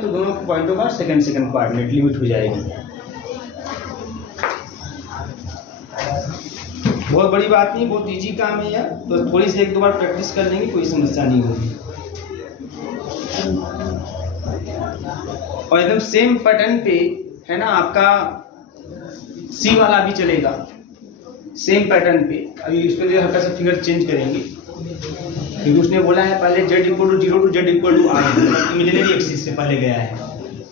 तो दोनों पॉइंटों का सेकंड कोऑर्डिनेट लिमिट हो जाएगी। बहुत बड़ी बात नहीं, बहुत इजी काम है यार, तो थोड़ी सी एक दो बार प्रैक्टिस कर लेंगे, कोई समस्या नहीं होगी। और एकदम सेम पैटर्न पे है ना आपका सी वाला भी चलेगा, सेम पैटर्न पे। अभी इसके लिए हल्का सा फिगर चेंज करेंगे, क्योंकि उसने बोला है पहले z equal to 0 to z equal to r, imaginary axis से पहले गया है,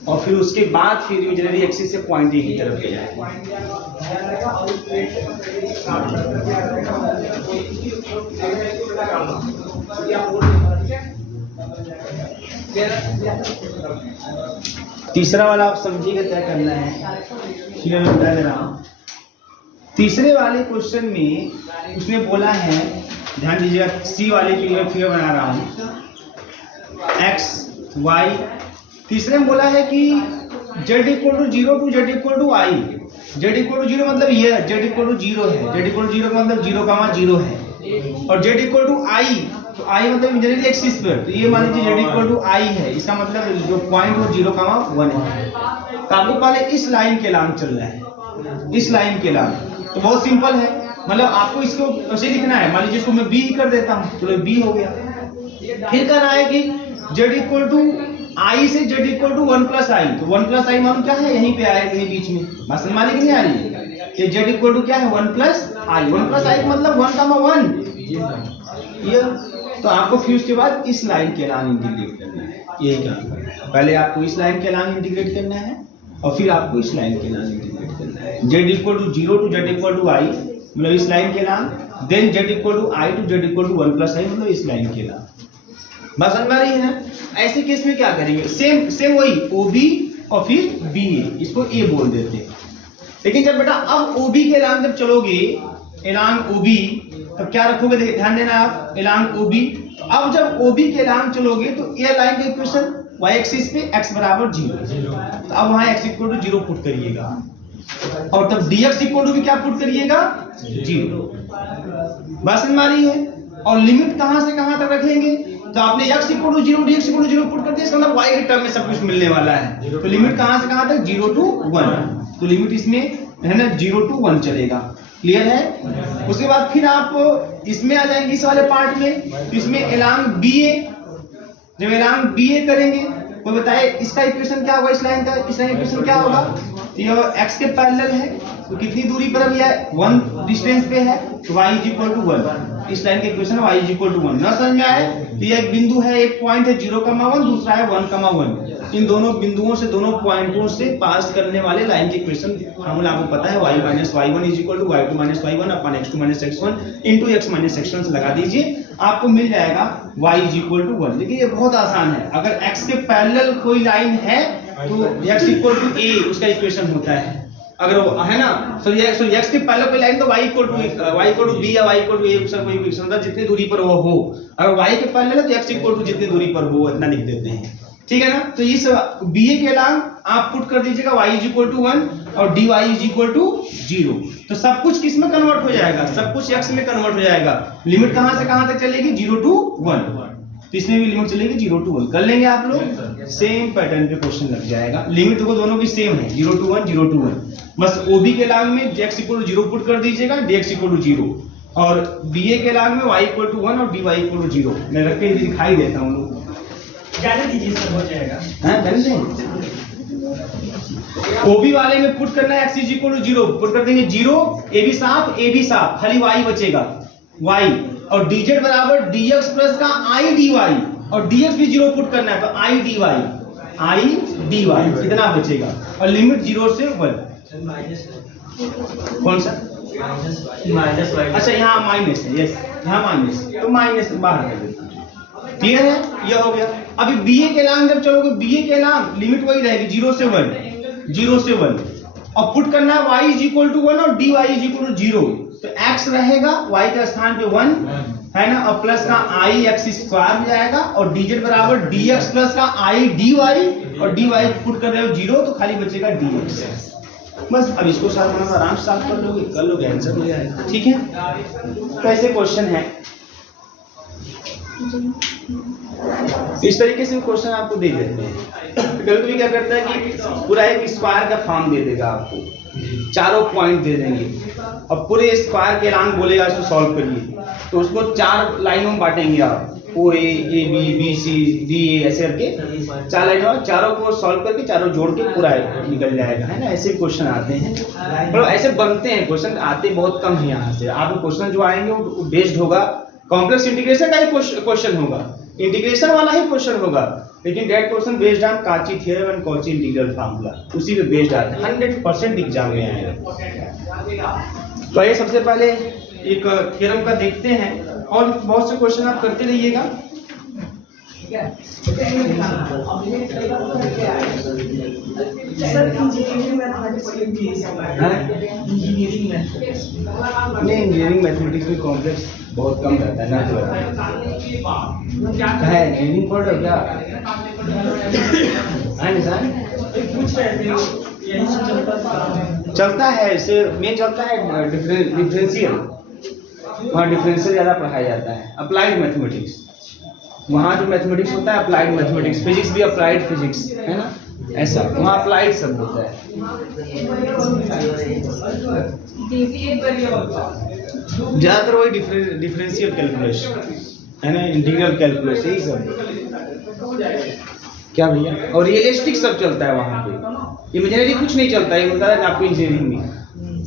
और फिर उसके बाद फिर इमेजिनरी एक्सिस से पॉइंट ए की तरफ गया है। तीसरा वाला आप समझिएगा क्या करना है, फिगर में बता दे रहा हूं। तीसरे वाले क्वेश्चन में उसने बोला है, ध्यान दीजिएगा, सी वाले के लिए फिगर बना रहा हूं, एक्स वाई। तीसरे में बोला है कि z equal to 0 to z equal to I. z equal to 0 मतलब ये z इक्वल टू 0 है, z इक्वल टू 0 का मतलब 0,0 है, और z इक्वल टू आई, तो आई मतलब इमेजिनरी एक्सिस पर, तो ये मान लीजिए z इक्वल टू आई है, इसका मतलब जो पॉइंट वो 0,1 है। तो आपको पहले इस लाइन के लॉन्ग चल रहा है, इस लाइन के लॉन्ग, तो बहुत सिंपल है, मतलब आपको इसको ऐसे लिखना है। मान लीजिए इसको मैं b कर देता हूँ, चलो b हो गया। फिर कहना है कि z इक्वल टू i से z इक्वल टू 1 प्लस आई, तो 1 प्लस आई मालूम क्या है, यहीं पे आएगा, यहीं बीच में। बात समझ में नहीं आ रही है? ये z इक्वल टू क्या है, 1 प्लस आई। 1 प्लस आई का मतलब 1,1। ये तो आपको फिर उसके बाद इस लाइन के लॉन्ग इंटीग्रेट करना है, यही काम है। पहले आपको इस लाइन के लॉन्ग इंटीग्रेट करना है, और फिर आपको इस लाइन के लॉन्ग इंटीग्रेट करना है। z equal to 0 to z equal to i, मतलब इस लाइन के long, then z equal to i to z equal to 1 plus i, मतलब इस लाइन के लॉन्ग। बात समझ में आ रही है ना? ऐसे केस में क्या करेंगे, सेम वही OB और फिर BA, इसको A बोल देते हैं। लेकिन जब बेटा अब OB के लॉन्ग जब चलोगे, एलॉन्ग OB, तब क्या रखोगे, देखिए ध्यान देना आप, एलॉन्ग OB। तो अब जब OB के लॉन्ग चलोगे तो ये लाइन का इक्वेशन y एक्सिस पे x बराबर 0, तो अब वहां x इक्वल टू 0 पुट करिएगा, और तब dx इक्वल टू भी क्या पुट करिएगा, 0। बात समझ में आ रही है? और लिमिट कहां से कहां तक रखेंगे, तो आपने x equal to 0 dx equal to 0 put कर दिया, इसका मतलब y के टर्म में सब कुछ मिलने वाला है। तो लिमिट कहां से कहां तक, 0 टू 1, तो लिमिट इसमें है ना 0 टू 1 चलेगा। क्लियर है? उसके बाद फिर आप इसमें आ जाएंगे, इस वाले पार्ट में, तो इसमें एलॉन्ग BA, जब एलॉन्ग BA करेंगे, कोई बताए इसका इक्वेशन क्या होगा, इस लाइन का, इस लाइन का इक्वेशन क्या होगा, तो ये x के पैरेलल है, तो कितनी दूरी पर अभी है, 1 डिस्टेंस पे है, तो y इज इक्वल टू 1, इस लाइन का equation y is equal to 1। ना समझ में आए तो ये एक बिंदु है, एक पॉइंट है 0,1, दूसरा है 1,1। इन दोनों बिंदुओं से, दोनों पॉइंटों से पास करने वाले लाइन के इक्वेशन फॉर्मूला आपको पता है, y minus y1 is equal to y2 minus y1 अपन x2 minus x1 into x minus x1 से लगा दीजिए, आपको मिल जाएगा y इज इक्वल टू 1। देखिए ये बहुत आसान है, अगर x के पैरेलल कोई लाइन है तो x इक्वल टू a उसका इक्वेशन होता है, अगर वो है ना, सॉरी x के पैरेलल कोई लाइन तो y इक्वल टू b या y इक्वल टू a उसका कोई इक्वेशन होता है, जितनी दूरी पर वो हो। अगर y के पैरेलल है तो x इक्वल टू जितनी दूरी पर हो इतना लिख देते हैं, ठीक है ना। तो इस BA के लॉन्ग आप पुट कर दीजिएगा y इज इक्वल टू 1 और dy इज इक्वल टू 0, तो सब कुछ किस में कन्वर्ट हो जाएगा, सब कुछ x में कन्वर्ट हो जाएगा। लिमिट कहां से कहां तक चलेगी, 0 टू 1, तो इसमें भी लिमिट चलेगी 0 टू 1। कर लेंगे आप लोग, सेम पैटर्न पे क्वेश्चन लग जाएगा। लिमिट देखो दोनों की सेम है, 0 टू 1 0 टू 1, बस OB के लॉन्ग में x इक्वल टू 0 पुट कर दीजिएगा, dx इक्वल टू 0, और BA के लॉन्ग में y इक्वल टू 1 और dy इक्वल टू 0। मैं रख के दिखाई देता हूं, लोग जाने दीजिए, सब हो जाएगा। हां कर देंगे। OB वाले में पुट करना है x is equal to 0, put कर देंगे 0, AB साफ, खाली y बचेगा, y, और dz बराबर dx प्लस का i dy, और dx भी 0 पुट करना है, तो i dy कितना बचेगा, और लिमिट 0 से 1। कौन सा माइनस y, अच्छा यहाँ माइनस है, यस यहाँ माइनस, तो माइनस बाहर कर देते हैं। क्लियर है, ये हो गया। अभी BA के लॉन्ग जब चलोगे, BA के लॉन्ग लिमिट वही रहेगी 0 से 1, और पुट करना है y इज इक्वल टू 1 और dy इज इक्वल टू 0, तो x रहेगा y के स्थान पे 1 है ना, और प्लस का i x स्क्वायर हो जाएगा, और dz बराबर dx प्लस का i dy, और dy पुट कर रहे हो 0, तो खाली बचेगा dx। बस अब इसको साथ आराम से साफ कर लोगे आंसर हो जाएगा, ठीक है। कैसे क्वेश्चन है, इस तरीके से क्वेश्चन आपको दे देते हैं। कभी कभी क्या करता है कि पूरा एक स्क्वायर का फॉर्म दे देगा आपको, चारों पॉइंट दे देंगे और पूरे स्क्वायर के एलान बोलेगा इसको सॉल्व करिए, तो उसको 4 लाइनों में बांटेंगे आप, O A B B C D A ऐसे करके 4 लाइनों में, चारों को सॉल्व करके चारों जोड़ के पूरा निकल जाएगा, है ना। ऐसे क्वेश्चन आते हैं, मतलब ऐसे बनते हैं क्वेश्चन, आते बहुत कम है यहाँ से। आपको क्वेश्चन जो आएंगे वो बेस्ड होगा, कॉम्प्लेक्स इंटीग्रेशन का ही क्वेश्चन होगा, इंटीग्रेशन वाला ही क्वेश्चन होगा, लेकिन दैट क्वेश्चन बेस्ड ऑन काची theorem and Cauchy integral formula, उसी पे बेस्ड आता है, 100% एग्जाम में आएगा। तो ये सबसे पहले एक थ्योरम का देखते हैं और बहुत से क्वेश्चन आप करते रहिएगा। इंजीनियरिंग मैथमेटिक्स में कॉम्प्लेक्स बहुत कम रहता है ना, तो है इंजीनियरिंग पढ़ रहे हो क्या? चलता है इसे मेन चलता है डिफरेंशियल, वहाँ डिफरेंशियल ज़्यादा पढ़ाया जाता है। अप्लाइड मैथमेटिक्स, वहाँ जो मैथमेटिक्स होता है अप्लाइड मैथमेटिक्स, फिजिक्स भी अप्लाइड फिजिक्स है ना, ऐसा वहाँ अप्लाइड सब होता है। ज़्यादातर वही डिफरेंशियल कैलकुलस है ना, इंटीग्रल कैलकुलस, यही सब क्या भैया, और रियलिस्टिक सब चलता है वहाँ पे, इमेजिनरी कुछ नहीं चलता है, होता है आपको इंजीनियरिंग में।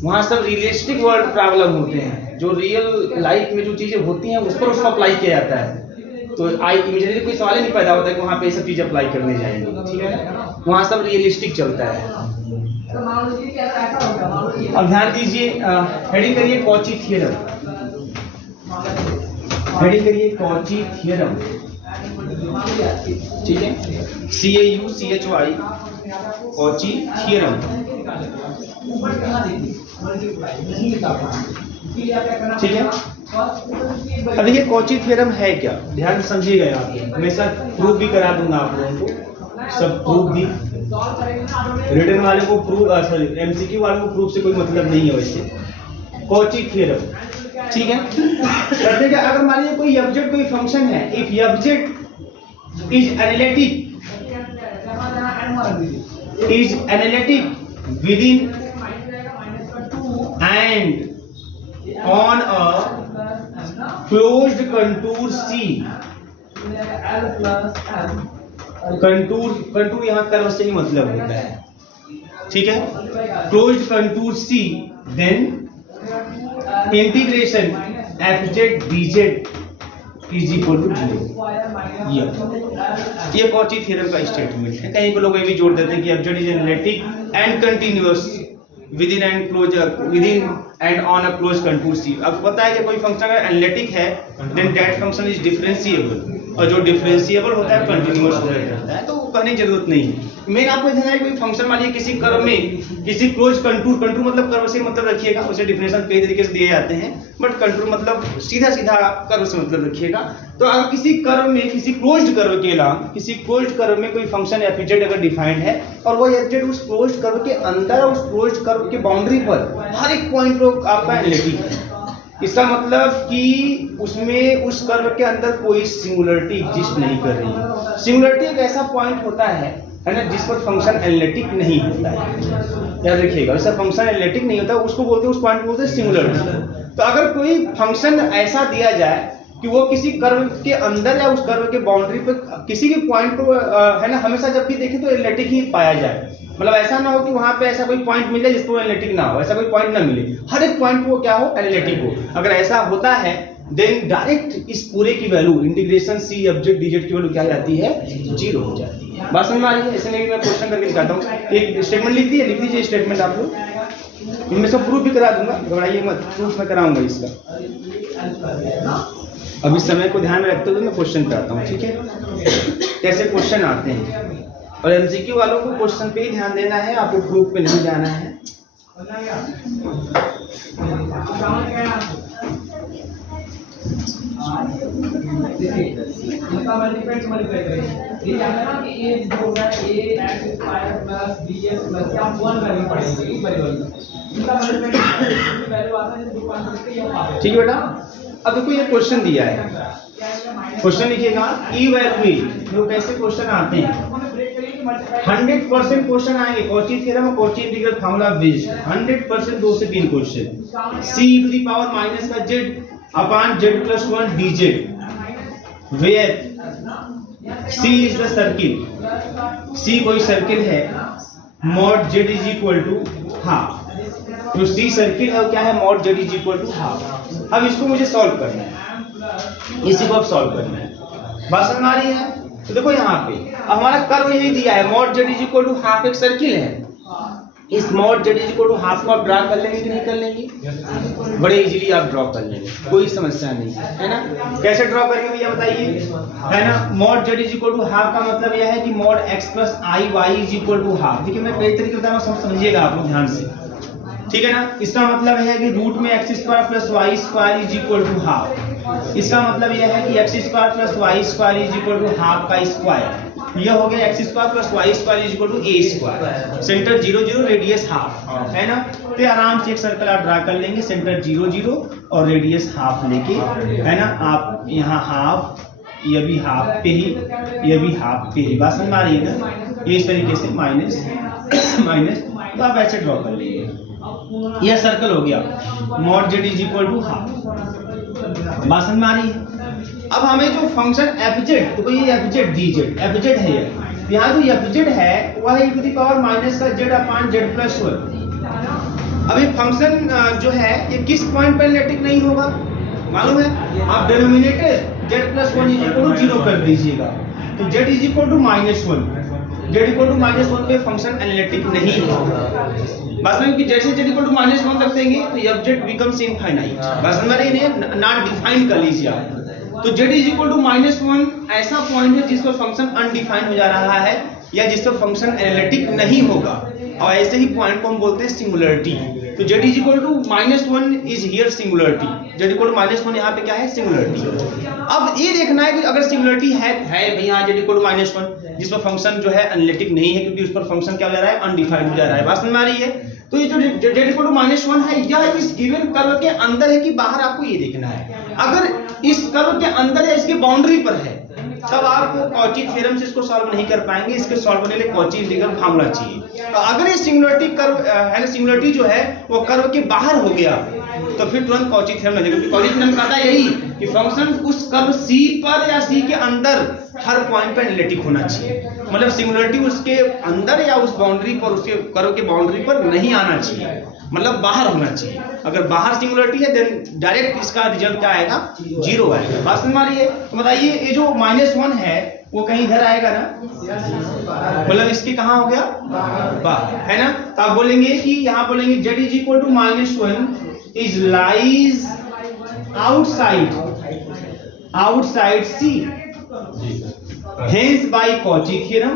वहाँ सब रियलिस्टिक वर्ड प्रॉब्लम होते हैं, जो रियल लाइफ में जो चीज़ें होती हैं उस पर उसको अप्लाई किया जाता है। तो इमेजिनरी कोई सवाल ही नहीं पैदा होता है कि वहाँ पे ये सब चीज़ अप्लाई करने जाएंगे, ठीक है। वहाँ सब रियलिस्टिक चलता है। अब ध्यान दीजिए, हेडिंग करिए कॉची थ्योरम, हेडिंग करिए कॉची थ्योरम, ठीक है, CAUCHY कॉची थ्योरम, ठीक है। अब देखिए कॉची थ्योरम है क्या, ध्यान से समझिएगा। यहाँ पे हमेशा प्रूफ भी करा दूंगा आप लोगों को, सब प्रूफ भी, रिटन वाले को प्रूफ, सॉरी MCQ वाले को प्रूफ से कोई मतलब नहीं है वैसे। कॉची थ्योरम, ठीक है। कहते हैं अगर मान लीजिए कोई ऑब्जेक्ट कोई फंक्शन है, if object is analytic within and on a closed contour C, contour यहाँ कर्व से ही मतलब होता है, ठीक है। Closed contour C, then integration fz dz is equal to 0। ये कॉची थ्योरम का स्टेटमेंट है। कहीं पे लोग ये भी जोड़ देते हैं कि absolute is analytic and continuous within and close, within and on a close contour C. अब पता है कि कोई फंक्शन अगर एनालिटिक है then that function is differentiable, और जो डिफरेंशिएबल होता है कंटीन्यूअस रहता है, तो कहने की जरूरत नहीं है। मेन आपको ध्यान है कोई फंक्शन मान लीजिए किसी कर्व में किसी क्लोज कंटूर, कंटूर मतलब कर्व से मतलब रखिएगा, उसे डिफरेंशियल कई तरीके से दिए जाते हैं, बट कंटूर मतलब सीधा सीधा कर्व से मतलब रखिएगा। तो अगर किसी कर्व में, किसी क्लोज्ड कर्व के अलावा किसी क्लोज्ड कर्व में कोई फंक्शन एफजेड अगर डिफाइंड है और वो एफजेड उस क्लोज्ड कर्व के अंदर और उस क्लोज्ड कर्व के बाउंड्री पर हर एक पॉइंट पर आपका एनालिटिक है, इसका मतलब कि उसमें उस कर्व के अंदर कोई सिंगुलरिटी एग्जिस्ट नहीं कर रही है। सिंगुलरिटी एक ऐसा पॉइंट होता है ना, जिस पर फंक्शन एनालिटिक नहीं होता है। याद रखिएगा, ऐसा फंक्शन एनालिटिक नहीं होता, उसको बोलते हैं, उस पॉइंट को बोलते हैं सिंगुलरिटी। तो अगर कोई फंक्शन ऐसा दिया जाए कि वो किसी कर्व के अंदर या उस कर्व के बाउंड्री पर किसी भी पॉइंट को है ना, हमेशा जब भी देखें तो एनालिटिक ही पाया जाए, मतलब ऐसा ना हो कि वहां पे ऐसा कोई पॉइंट मिले जिस पर एनालिटिक ना हो, ऐसा कोई पॉइंट ना मिले, हर एक पॉइंट को क्या हो, एनालिटिक हो। अगर ऐसा होता है देन डायरेक्ट इस पूरे की वैल्यू इंटीग्रेशन सी ऑब्जेक्ट डीजेड की वैल्यू क्या जाती है, 0 हो जाती है। बात समझ में आ रही है? ऐसे नहीं मैं क्वेश्चन करके दिखाता हूँ, एक स्टेटमेंट लिख दीजिए स्टेटमेंट आप लोग, इनमें सब प्रूफ भी करा दूंगा, घबराइए मत, प्रूफ मैं कराऊंगा इसका। अब इस समय को ध्यान में रखते हुए मैं क्वेश्चन कराता हूँ, ठीक है, कैसे क्वेश्चन आते हैं। और एमसीक्यू वालों को क्वेश्चन पे ही ध्यान देना है, आपको प्रूफ पे नहीं जाना है। ठीक है बेटा, अब देखो ये क्वेश्चन दिया है, क्वेश्चन लिखिएगा इवैल्यूएट, जो कैसे क्वेश्चन आते हैं 100% क्वेश्चन आएंगे कॉची थ्योरम और कॉची इंटीग्रल फार्मूला बेस्ड 100% 2 से 3 question. c to the power minus का z upon z plus 1 dz where c is the circle, c कोई सर्किल है, mod z is equal to half. जो c circle है वो क्या है, mod z is equal to half. अब इसको मुझे सॉल्व करना है, इसी को अब सॉल्व करना है। बात समझ आ रही है? तो देखो यहाँ पे अब हमारा कर्व यही दिया है, mod z is equal to half एक सर्किल है। इस mod z is equal to half को आप ड्रा कर लेंगे कि नहीं कर लेंगे? बड़े इजीली आप ड्रॉ कर लेंगे, कोई समस्या नहीं है ना। कैसे ड्रॉ करेंगे भैया बताइए, है ना। Mod z is equal to half का मतलब यह है कि mod x plus I Y is equal to half. देखिए मैं कई तरीके बता रहा हूँ, समझिएगा आप लोग ध्यान से, ठीक है ना। इसका मतलब है कि रूट में X square plus Y square is equal to half. इसका मतलब यह है कि X square plus Y square is equal to half का स्क्वायर। यह हो गया X square plus Y square is equal to A square. Centre 0 0 radius half, है ना। तो आराम से एक सर्कल आप ड्रा कर लेंगे, सेंटर 0 0 और रेडियस हाफ लेके, है ना। आप यहाँ हाफ, ये भी हाफ पे ही, ये भी हाफ पे ही। बात समझ आ रही है ना। इस तरीके से माइनस माइनस, तो आप ऐसे ड्रॉ कर लीजिए। यह सर्कल हो गया, mod z is equal to half. बात समझ में आ रही है। अब हमें जो फंक्शन fz, तो ये fz dz, fz है ये, यहाँ जो fz है वह है e to the power minus का z अपॉन z प्लस 1। अब ये फंक्शन जो है ये किस पॉइंट पर एनालिटिक नहीं होगा मालूम है? आप denominator z plus 1 is equal to 0 कर दीजिएगा, तो z is equal to -1, z equal to -1 पे फंक्शन एनालिटिक नहीं होगा। बस में कि जैसे z इक्वल टू -1 रख देंगे तो fz बिकम्स इनफाइनाइट। बस में इन्हें नॉट डिफाइन कर लीजिए आप। तो z इज इक्वल टू -1 ऐसा पॉइंट है जिस पर फंक्शन अनडिफाइंड हो जा रहा है या जिस पर फंक्शन एनालिटिक नहीं होगा, और ऐसे ही पॉइंट को हम बोलते हैं सिंगुलरिटी। तो z is equal to -1 is here singularity, z equal to -1 यहाँ पे क्या है, सिंगुलरिटी। अब ये देखना है कि अगर सिंगुलरिटी है भाई यहाँ z इक्वल टू -1 जिस पर फंक्शन जो है एनालिटिक नहीं है, क्योंकि उस पर फंक्शन क्या हो जा रहा है, अनडिफाइंड हो जा रहा है। बात समझ में आ रही है। तो ये जो z इक्वल टू -1 है यह इस गिवन कर्व के अंदर है कि बाहर, आपको ये देखना है। अगर इस कर्व के अंदर या इसके बाउंड्री पर है तब आप कॉची थ्योरम से इसको सॉल्व नहीं कर पाएंगे, इसके सॉल्व करने के लिए कॉची इंटीग्रल फार्मूला चाहिए। तो अगर ये सिंगुलरिटी कर्व है ना, सिंगुलरिटी जो है वो कर्व के बाहर हो गया तो फिर तुरंत कॉची थ्योरम लगेगा, क्योंकि कॉची थ्योरम कहता है यही कि फंक्शन उस कर्व C पर या C के अंदर हर पॉइंट पर एनालिटिक होना चाहिए। मतलब सिंगुलरिटी उसके अंदर या उस बाउंड्री पर, उसके कर्व के बाउंड्री पर नहीं आना चाहिए, मतलब बाहर होना चाहिए। अगर बाहर सिंगुलरिटी है देन डायरेक्ट इसका रिजल्ट क्या आएगा, 0 आएगा। बात समझ में आ रही है। तो बताइए ये जो -1 है वो कहीं इधर आएगा ना, मतलब इसके कहाँ हो गया, बाहर, है ना। तो आप बोलेंगे कि यहाँ बोलेंगे z is equal to -1 is lies outside C, hence by Cauchy theorem,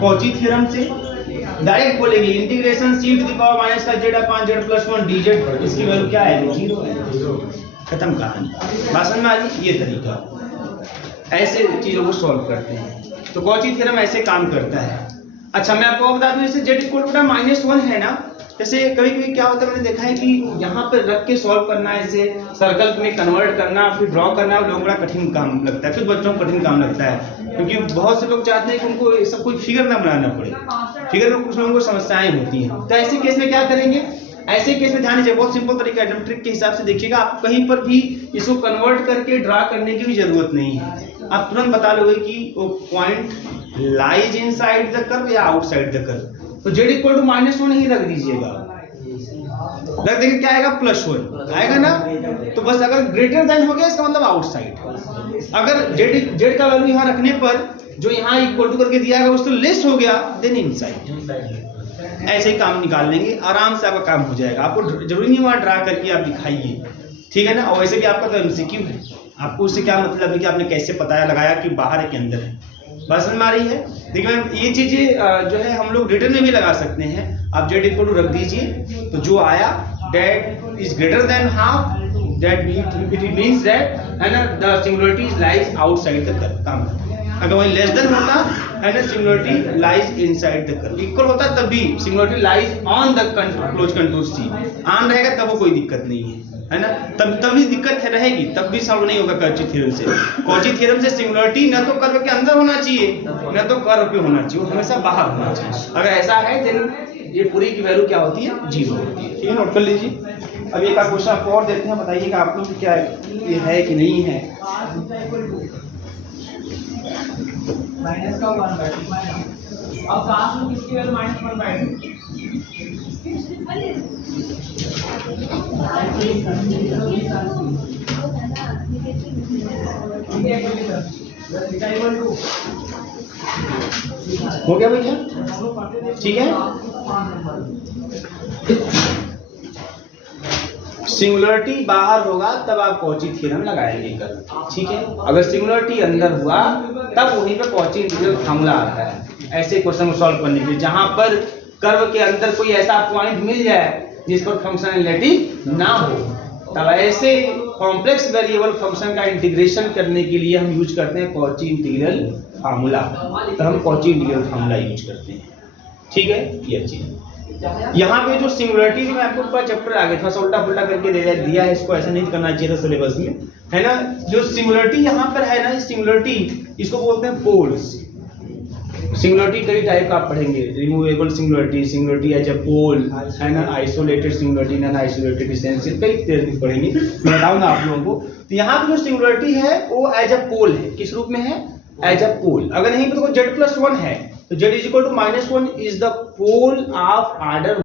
Cauchy theorem से डायरेक्ट बोलेंगे integration c to the power minus का z upon z plus 1 dz, इसकी वैल्यू क्या है, 0 है। खत्म कहानी। बात समझ में आ रही। ये तरीका, ऐसे चीजों को सॉल्व करते हैं। तो कॉची थ्योरम ऐसे काम करता है। अच्छा मैं आपको बता दूं, जैसे z इक्वल टू -1 है ना, जैसे कभी कभी क्या होता है, मैंने देखा है कि यहाँ पर रख के सॉल्व करना, ऐसे सर्कल में कन्वर्ट करना, फिर ड्रॉ करना, लोगों को बड़ा कठिन काम लगता है, कुछ बच्चों को कठिन काम लगता है, क्योंकि बहुत से लोग चाहते हैं कि उनको सब कोई फिगर ना बनाना पड़े, फिगर में कुछ लोगों को समस्याएं होती हैं। तो ऐसे केस में क्या करेंगे, ऐसे केस में ध्यान दीजिए, बहुत सिंपल तरीका है, ट्रिक के हिसाब से देखिएगा। आप कहीं पर भी इसको कन्वर्ट करके ड्रा करने की भी जरूरत नहीं है, आप तुरंत बता लोगे कि वो point lies inside the curve या आउटसाइड द कर्व। तो z इक्वल टू -1 ही रख दीजिएगा, रख देंगे क्या आएगा, +1 आएगा ना। तो बस अगर ग्रेटर देन हो गया इसका मतलब आउटसाइड। अगर z का वैल्यू यहाँ रखने पर जो यहाँ इक्वल टू करके दिया गया उससे लेस हो गया देन इनसाइड। ऐसे ही काम निकाल लेंगे, आराम से आपका काम हो जाएगा। आपको जरूरी नहीं वहाँ ड्रा करके आप दिखाइए, ठीक है ना। और वैसे भी आपका तो MCQ है, आपको उससे क्या मतलब है कि आपने कैसे पता लगाया कि बाहर है कि अंदर है। बस समझ में आ रही है। देखिए ये चीजें जो है हम लोग रिटर्न में भी लगा सकते हैं। आप z इक्वल टू रख दीजिए, तो जो आया that is greater than half, that it means that है ना the singularity lies outside the curve। काम अगर वही लेस देन होता है ना, singularity lies inside the curve. Equal होता तब भी singularity lies on the close contour C, on रहेगा तब वो कोई दिक्कत नहीं है। है ना, तभी दिक्कत रहेगी, तब भी सॉल्व नहीं होगा कॉची थ्योरम से। कॉची थ्योरम से सिंगुलरिटी न तो कर्व के अंदर होना चाहिए न तो कर्व पे होना चाहिए, वो हमेशा बाहर होना चाहिए। अगर ऐसा है देन ये पूरी की वैल्यू क्या होती है, 0 होती है। ठीक है, नोट कर लीजिए। अब एक आध क्वेश्चन आपको और देते हैं, बताइएगा आप लोग क्या ये है कि नहीं है। माइनस का 1/2 अब काश में किसकी वैल्यू -1/2 हो गया भैया, ठीक है। सिंगुलरिटी बाहर होगा तब आप कॉची थ्योरम लगाएंगे कल, ठीक है। अगर सिंगुलरिटी अंदर हुआ तब वहीं पे कॉची इंटीग्रल फार्मूला आता है ऐसे क्वेश्चन को सॉल्व करने के लिए, जहां पर कर्व के अंदर कोई ऐसा पॉइंट मिल जाए जिस पर फंक्शन रिलेटिव ना हो, तब ऐसे कॉम्प्लेक्स वेरिएबल फंक्शन का इंटीग्रेशन करने के लिए हम यूज करते हैं कॉची इंटीग्रल फार्मूला। तो हम कॉची इंटीग्रल फार्मूला यूज करते हैं, ठीक है। ये चीज यहाँ पे जो सिंगुलरिटी में आपको पूरा चैप्टर आगे थोड़ा सा उल्टा पुल्टा करके दिया है, इसको ऐसा नहीं करना चाहिए था सिलेबस में, है ना। जो सिंगुलरिटी यहाँ पर है ना, सिंगुलरिटी इसको बोलते हैं पोल्स। सिंगुलरिटी कई टाइप का आप पढ़ेंगे, removable singularity, singularity as a pole, है ना, isolated singularity, non isolated essential, कई तरह की पढ़ेंगे, मैं बताऊंगा आप लोगों को। तो यहाँ पे जो सिंगुलरिटी है वो एज अ पोल है, किस रूप में है, एज अ पोल। अगर यहीं पर Z+1 है तो Z = -1 is the pole of order